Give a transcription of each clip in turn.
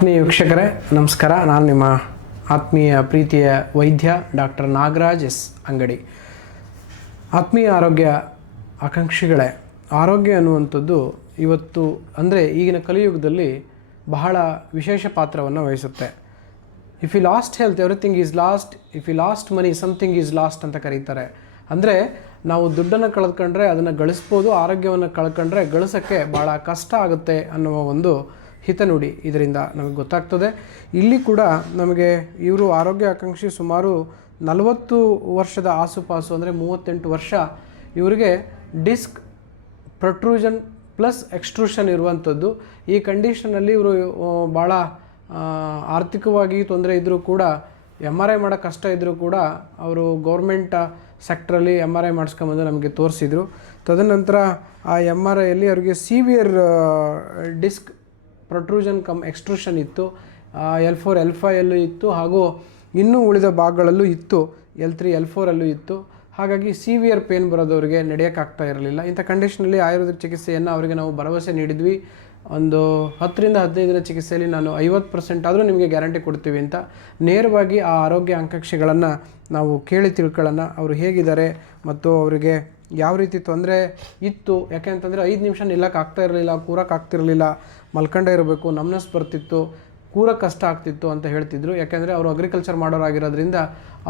ಆತ್ಮೀಯ ವೀಕ್ಷಕರೇ, ನಮಸ್ಕಾರ. ನಾನು ನಿಮ್ಮ ಆತ್ಮೀಯ ಪ್ರೀತಿಯ ವೈದ್ಯ ಡಾಕ್ಟರ್ ನಾಗರಾಜ್ ಎಸ್ ಅಂಗಡಿ. ಆತ್ಮೀಯ ಆರೋಗ್ಯ ಆಕಾಂಕ್ಷಿಗಳೇ, ಆರೋಗ್ಯ ಅನ್ನುವಂಥದ್ದು ಇವತ್ತು, ಅಂದರೆ ಈಗಿನ ಕಲಿಯುಗದಲ್ಲಿ ಬಹಳ ವಿಶೇಷ ಪಾತ್ರವನ್ನು ವಹಿಸುತ್ತೆ. If you lost health everything is lost if you lost money something is lost ಅಂತ ಕರೀತಾರೆ. ಅಂದರೆ ನಾವು ದುಡ್ಡನ್ನು ಕಳೆದುಕೊಂಡ್ರೆ ಅದನ್ನು ಗಳಿಸ್ಬೋದು, ಆರೋಗ್ಯವನ್ನು ಕಳ್ಕೊಂಡ್ರೆ ಗಳಿಸೋಕ್ಕೆ ಭಾಳ ಕಷ್ಟ ಆಗುತ್ತೆ ಅನ್ನುವ ಒಂದು ಹಿತನುಡಿ ಇದರಿಂದ ನಮಗೆ ಗೊತ್ತಾಗ್ತದೆ. ಇಲ್ಲಿ ಕೂಡ ನಮಗೆ ಇವರು ಆರೋಗ್ಯ ಆಕಾಂಕ್ಷಿ ಸುಮಾರು ನಲವತ್ತು ವರ್ಷದ ಆಸುಪಾಸು ಅಂದರೆ ಮೂವತ್ತೆಂಟು ವರ್ಷ ಇವರಿಗೆ ಡಿಸ್ಕ್ ಪ್ರೊಟ್ರೂಷನ್ ಪ್ಲಸ್ ಎಕ್ಸ್ಟ್ರೂಷನ್ ಇರುವಂಥದ್ದು. ಈ ಕಂಡೀಷನಲ್ಲಿ ಇವರು ಭಾಳ ಆರ್ಥಿಕವಾಗಿ ತೊಂದರೆ ಇದ್ದರೂ ಕೂಡ ಎಂ ಆರ್ ಐ ಮಾಡೋ ಕಷ್ಟ ಇದ್ದರೂ ಕೂಡ ಅವರು ಗೌರ್ಮೆಂಟ್ ಸೆಕ್ಟ್ರಲ್ಲಿ ಎಂ ಆರ್ ಐ ಮಾಡಿಸ್ಕೊಂಬಂದು ನಮಗೆ ತೋರಿಸಿದರು. ತದನಂತರ ಆ ಎಂ ಆರ್ ಐಯಲ್ಲಿ ಅವರಿಗೆ severe disc protrusion cum extrusion ಇತ್ತು ಎಲ್ ಫೋರ್ ಎಲ್ ಫೈಯಲ್ಲೂ ಇತ್ತು, ಹಾಗೂ ಇನ್ನೂ ಉಳಿದ ಭಾಗಗಳಲ್ಲೂ ಇತ್ತು ಎಲ್ ತ್ರೀ ಎಲ್ ಫೋರಲ್ಲೂ ಇತ್ತು. ಹಾಗಾಗಿ ಸಿವಿಯರ್ ಪೇನ್ ಬರೋದವರಿಗೆ ನಡೆಯೋಕ್ಕಾಗ್ತಾ ಇರಲಿಲ್ಲ. ಇಂಥ ಕಂಡೀಷನಲ್ಲಿ ಆಯುರ್ವೇದಿಕ್ ಚಿಕಿತ್ಸೆಯನ್ನು ಅವರಿಗೆ ನಾವು ಭರವಸೆ ನೀಡಿದ್ವಿ. ಒಂದು ಹತ್ತರಿಂದ ಹದಿನೈದರ ದಿನ ಚಿಕಿತ್ಸೆಯಲ್ಲಿ ನಾನು ಐವತ್ತು ಪರ್ಸೆಂಟ್ ಆದರೂ ನಿಮಗೆ ಗ್ಯಾರಂಟಿ ಕೊಡ್ತೀವಿ ಅಂತ ನೇರವಾಗಿ ಆ ಆರೋಗ್ಯ ಅಂಕಕ್ಷೆಗಳನ್ನು ನಾವು ಕೇಳಿ ತಿಳ್ಕೊಳ್ಳೋಣ. ಅವರು ಹೇಗಿದ್ದಾರೆ ಮತ್ತು ಅವರಿಗೆ ಯಾವ ರೀತಿ ತೊಂದರೆ ಇತ್ತು? ಯಾಕೆ ಅಂತಂದರೆ ಐದು ನಿಮಿಷ ನಿಲ್ಲಕ್ಕೆ ಆಗ್ತಾ ಇರಲಿಲ್ಲ ಕೂರಕ್ಕೆ ಆಗ್ತಿರಲಿಲ್ಲ, ಮಲ್ಕೊಂಡೇ ಇರಬೇಕು, ನಮ್ನಸ್ ಬರ್ತಿತ್ತು ಕೂರ ಕಷ್ಟ ಆಗ್ತಿತ್ತು ಅಂತ ಹೇಳ್ತಿದ್ರು. ಯಾಕೆಂದರೆ ಅವರು ಅಗ್ರಿಕಲ್ಚರ್ ಮಾಡೋರಾಗಿರೋದ್ರಿಂದ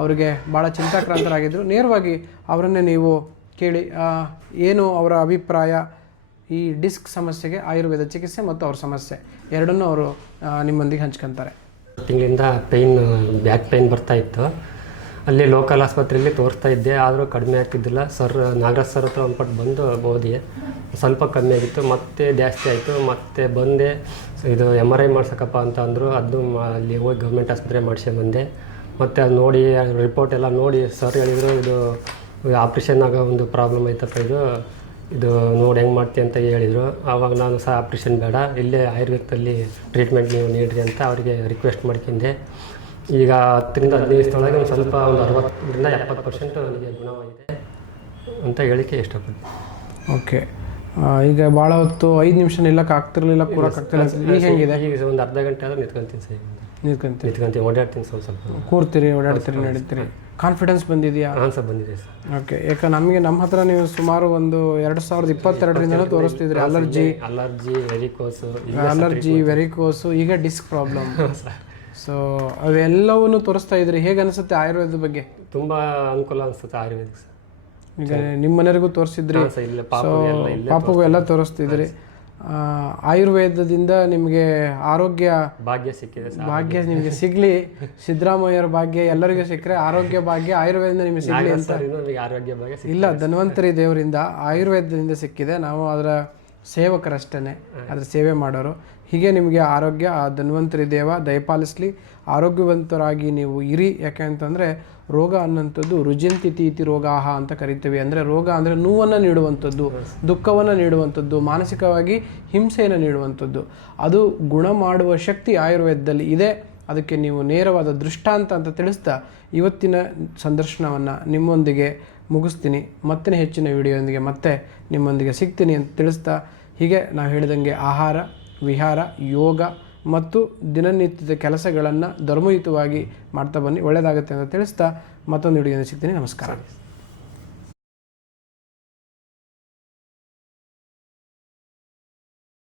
ಅವರಿಗೆ ಭಾಳ ಚಿಂತಾಕ್ರಾಂತರಾಗಿದ್ದರು ನೇರವಾಗಿ ಅವರನ್ನೇ ನೀವು ಕೇಳಿ ಏನು ಅವರ ಅಭಿಪ್ರಾಯ? ಈ ಡಿಸ್ಕ್ ಸಮಸ್ಯೆಗೆ ಆಯುರ್ವೇದ ಚಿಕಿತ್ಸೆ ಮತ್ತು ಅವ್ರ ಸಮಸ್ಯೆ ಎರಡನ್ನೂ ಅವರು ನಿಮ್ಮೊಂದಿಗೆ ಹಂಚ್ಕೊಂತಾರೆ. ತಿಂಗಳಿಂದ ಪೇಯ್ನ್ ಬ್ಯಾಕ್ ಪೇಯ್ನ್ ಬರ್ತಾ ಇತ್ತು. ಅಲ್ಲಿ ಲೋಕಲ್ ಆಸ್ಪತ್ರೆಯಲ್ಲಿ ತೋರಿಸ್ತಾ ಇದ್ದೆ, ಆದರೂ ಕಡಿಮೆ ಆಗ್ತಿದ್ದಿಲ್ಲ. ಸರ್, ನಾಗರಾಜ್ ಸರ್ ಹತ್ರ ಒಂದು ಪಟ್ಟು ಬಂದು ಓದಿ ಸ್ವಲ್ಪ ಕಮ್ಮಿ ಆಗಿತ್ತು, ಮತ್ತೆ ಜಾಸ್ತಿ ಆಯಿತು. ಮತ್ತೆ ಬಂದೆ, ಇದು ಎಂ ಆರ್ ಐ ಮಾಡ್ಸಕ್ಕಪ್ಪ ಅಂತ ಅಂದರು. ಅದು ಅಲ್ಲಿ ಹೋಗಿ ಗೌರ್ಮೆಂಟ್ ಆಸ್ಪತ್ರೆ ಮಾಡಿಸ್ಕೊಂಬಂದೆ ಮತ್ತು ಅದು ನೋಡಿ ರಿಪೋರ್ಟ್ ಎಲ್ಲ ನೋಡಿ, ಸರ್ ಹೇಳಿದರು, ಇದು, ಆಪ್ರೇಷನ್ ಆಗೋ ಒಂದು ಪ್ರಾಬ್ಲಮ್ ಐತಪ್ಪ ಇದು. ಇದು ನೋಡಿ ಹೆಂಗೆ ಮಾಡ್ತೀವಿ ಅಂತ ಹೇಳಿದರು. ಆವಾಗ ನಾನು ಸಹ ಆಪ್ರೇಷನ್ ಬೇಡ ಇಲ್ಲೇ ಆಯುರ್ವೇದದಲ್ಲಿ ಟ್ರೀಟ್ಮೆಂಟ್ ನೀವು ನೀಡಿರಿ ಅಂತ ಅವರಿಗೆ ರಿಕ್ವೆಸ್ಟ್ ಮಾಡ್ಕೊಂಡೆ. ಈಗ ಹತ್ತರಿಂದ ಹದಿನೈದು ದಿವಸದೊಳಗೆ ಒಂದು ಸ್ವಲ್ಪ ಒಂದು ಅರವತ್ತರಿಂದ ಎಪ್ಪತ್ತು ಪರ್ಸೆಂಟ್ ನನಗೆ ಗುಣವಾಗಿದೆ ಅಂತ ಹೇಳಿಕೆ ಇಷ್ಟಪಡ್ತೀನಿ. ಓಕೆ. ಈಗ ಭಾಳ ಹೊತ್ತು ಐದು ನಿಮಿಷ ನಿಲ್ಲಕ್ಕೆ ಆಗ್ತಿರ್ಲಿಲ್ಲ ಕೂರಕ್ಕೆ ಆಗ್ತಿರಲಿಲ್ಲ. ಈಗ ಹೆಂಗಿದೆ? ಈಗ ಒಂದು ಅರ್ಧ ಗಂಟೆ ಆದರೂ ನಿಂತ್ಕೊಂತೀನಿ ಸರ್. ನಿಂತ್ಕೊಂತೀನಿ ನಿಂತ್ಕೊಂತೀನಿ ಓಡಾಡ್ತೀನಿ ಸ್ವಲ್ಪ. ಸ್ವಲ್ಪ ಕೂರ್ತೀರಿ ಓಡಾಡ್ತೀರಿ ನಡೀತೀರಿ. ಕಾನ್ಫಿಡೆನ್ಸ್ ಬಂದಿದೆಯಾ? ಆನ್ಸರ್ ಸರ್ ಬಂದಿದೆ ಸರ್ ಓಕೆ ಯಾಕೆ ನಮಗೆ ನಮ್ಮ ಹತ್ರ ನೀವು ಸುಮಾರು ಒಂದು ಎರಡು ಸಾವಿರದ ಇಪ್ಪತ್ತೆರಡರಿಂದಲೂ ತೋರಿಸ್ತಿದ್ರಿ. Allergy allergy varicose allergy varicose ಈಗ ಡಿಸ್ಕ್ ಪ್ರಾಬ್ಲಮ್ ಸೊ ಅವೆಲ್ಲವನ್ನು ತೋರಿಸ್ತಾ ಇದ್ರಿ. ಹೇಗೆ ಅನಿಸುತ್ತೆ ಆಯುರ್ವೇದದ ಬಗ್ಗೆ? ತುಂಬ ಅನುಕೂಲ ಅನಿಸುತ್ತೆ ಆಯುರ್ವೇದಿಕ್ ಸರ್ ಈಗ ನಿಮ್ಮ ಮನೆಯವರಿಗೂ ತೋರಿಸಿದ್ರಿ. ಪಾಪಗೂ ಎಲ್ಲ ತೋರಿಸ್ತಿದ್ರಿ. ಆಯುರ್ವೇದದಿಂದ ನಿಮಗೆ ಆರೋಗ್ಯ ಭಾಗ್ಯ ಸಿಕ್ಕಿದೆ ಭಾಗ್ಯ ನಿಮಗೆ ಸಿಗ್ಲಿ. ಸಿದ್ದರಾಮಯ್ಯರ ಭಾಗ್ಯ ಎಲ್ಲರಿಗೂ ಸಿಕ್ಕರೆ ಆರೋಗ್ಯ ಭಾಗ್ಯ ಆಯುರ್ವೇದದಿಂದ ನಿಮಗೆ ಸಿಗ್ಲಿ ಅಂತ. ಆರೋಗ್ಯ ಭಾಗ್ಯ ಇಲ್ಲ ಧನ್ವಂತರಿ ದೇವರಿಂದ ಆಯುರ್ವೇದದಿಂದ ಸಿಕ್ಕಿದೆ. ನಾವು ಅದರ ಸೇವಕರಷ್ಟೇ ಅದರ ಸೇವೆ ಮಾಡೋರು. ಹೀಗೆ ನಿಮಗೆ ಆರೋಗ್ಯ ಆ ಧನ್ವಂತರಿ ದೇವ ದಯಪಾಲಿಸಲಿ. ಆರೋಗ್ಯವಂತರಾಗಿ ನೀವು ಇರಿ. ಯಾಕೆ ಅಂತಂದರೆ ರೋಗ ಅನ್ನೋಂಥದ್ದು ರುಜಿಂತಿತಿ ತೀತಿ ರೋಗಾಹ ಅಂತ ಕರಿತೀವಿ. ಅಂದರೆ ರೋಗ ಅಂದರೆ ನೋವನ್ನು ನೀಡುವಂಥದ್ದು ದುಃಖವನ್ನು ನೀಡುವಂಥದ್ದು ಮಾನಸಿಕವಾಗಿ ಹಿಂಸೆಯನ್ನು ನೀಡುವಂಥದ್ದು. ಅದು ಗುಣ ಮಾಡುವ ಶಕ್ತಿ ಆಯುರ್ವೇದದಲ್ಲಿ ಇದೆ. ಅದಕ್ಕೆ ನೀವು ನೇರವಾದ ದೃಷ್ಟಾಂತ ಅಂತ ತಿಳಿಸ್ತಾ ಇವತ್ತಿನ ಸಂದರ್ಶನವನ್ನು ನಿಮ್ಮೊಂದಿಗೆ ಮುಗಿಸ್ತೀನಿ. ಮತ್ತೆ ಹೆಚ್ಚಿನ ವಿಡಿಯೋದೊಂದಿಗೆ ಮತ್ತೆ ನಿಮ್ಮೊಂದಿಗೆ ಸಿಗ್ತೀನಿ ಅಂತ ತಿಳಿಸ್ತಾ, ಹೀಗೆ ನಾವು ಹೇಳಿದಂಗೆ ಆಹಾರ, ವಿಹಾರ, ಯೋಗ ಮತ್ತು ದಿನನಿತ್ಯದ ಕೆಲಸಗಳನ್ನು ಧರ್ಮಯುತವಾಗಿ ಮಾಡ್ತಾ ಬನ್ನಿ. ಒಳ್ಳೆಯದಾಗುತ್ತೆ ಅಂತ ತಿಳಿಸ್ತಾ, ಮತ್ತೊಂದು ವಿಡಿಯೋದಿಂದ ಸಿಗ್ತೀನಿ. ನಮಸ್ಕಾರ.